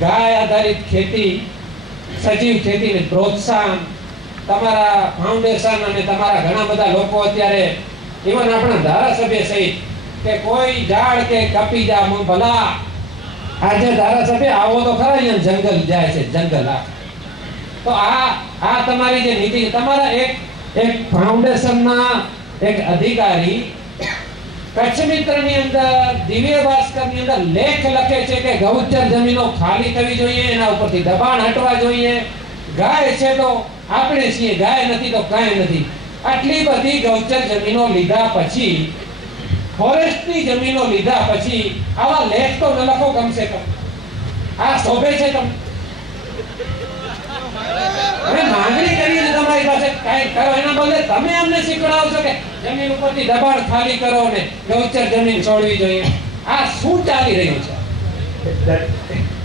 ગાય આધારિત ખેતી, સજીવ ખેતીને પ્રોત્સાહન તમારા ફાઉન્ડેશન અને તમારા ઘણા બધા લોકો અત્યારે ઇવન આપણા ધારાસભ્ય સહિત કે કોઈ ઝાડ કે કાપી જા ભલા આજે ધારાસભ્ય આવો તો ખરા અહીંયા જંગલ જાય છે જંગલ. તો આ તમારી જે નીતિ તમારા એક ફાઉન્ડેશનના એક અધિકારી કચ્છ મિત્રની અંદર દિવ્ય ભાસ્કરની અંદર લેખ લખે છે કે ગૌચર જમીનો ખાલી થવી જોઈએ, એના ઉપરથી દબાણ હટવા જોઈએ. ગાય છે તો આપણે છીએ, ગાય નથી તો કાંઈ નથી. આટલી બધી ગૌચર જમીનો લીધા પછી, ફોરેસ્ટની જમીનો લીધા પછી આવા લેખ તો ન લખો કમસે કમ. આ શોભે છે તમને? અમે માંગણી કરીને તમારી પાસે કાંઈ કરો, એના બદલે તમે અમને શીખવાડો છો કે જમીન ઉપરથી દબાણ ખાલી કરો ને ગૌચર જમીન છોડવી જોઈએ. આ શું ચાલી રહ્યું છે?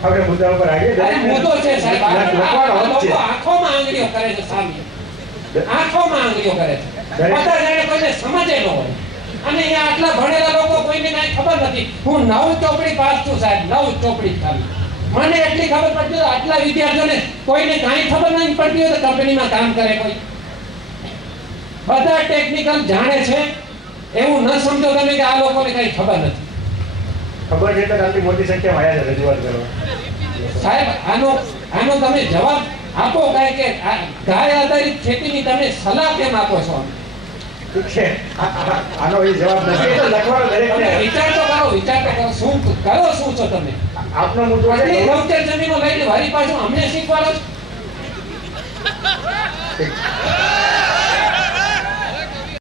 આપણે મુદ્દા ઉપર આવીએ. મુદ્દો છે સાહેબ, લોકો આંખોમાં આંગળીઓ કરે છે સામે, આંખોમાં આંગળીઓ કરે છે. બધા જાણે કોઈને સમજે ન હોય. અને અહીંયા આટલા ભણેલા લોકો કોઈને કાંઈ ખબર નથી. હું 9 ચોપડી પાસ છું સાહેબ, 9 ચોપડી ખાલી. મને એટલી ખબર પડતી હોય આટલા વિદ્યાર્થીઓને કોઈને કાંઈ ખબર નહીં પડતી હોય તો કંપનીમાં કામ કરે કોઈ. બધા ટેકનિકલ જાણે છે એવું ન સમજો તમે કે આ લોકોને કાંઈ ખબર નથી. ખબર છે તો આટલી મોટી સંખ્યામાં આવ્યા છે રજૂઆત કરવા. સાહેબ આનો તમે જવાબ આપો કાંઈ કે ગાય આધારિત ખેતીની તમે સલાહ કેમ આપો છો? ઠીક છે, આનો એ જવાબ નથી. તો લખવાનો દરેકને વિચાર તો કરો શું કરો શું છો તમે? આપનો મુદ્દો છે ગૌચર જમીનો લઈને વારી પાછું અમને શીખવાડો છો.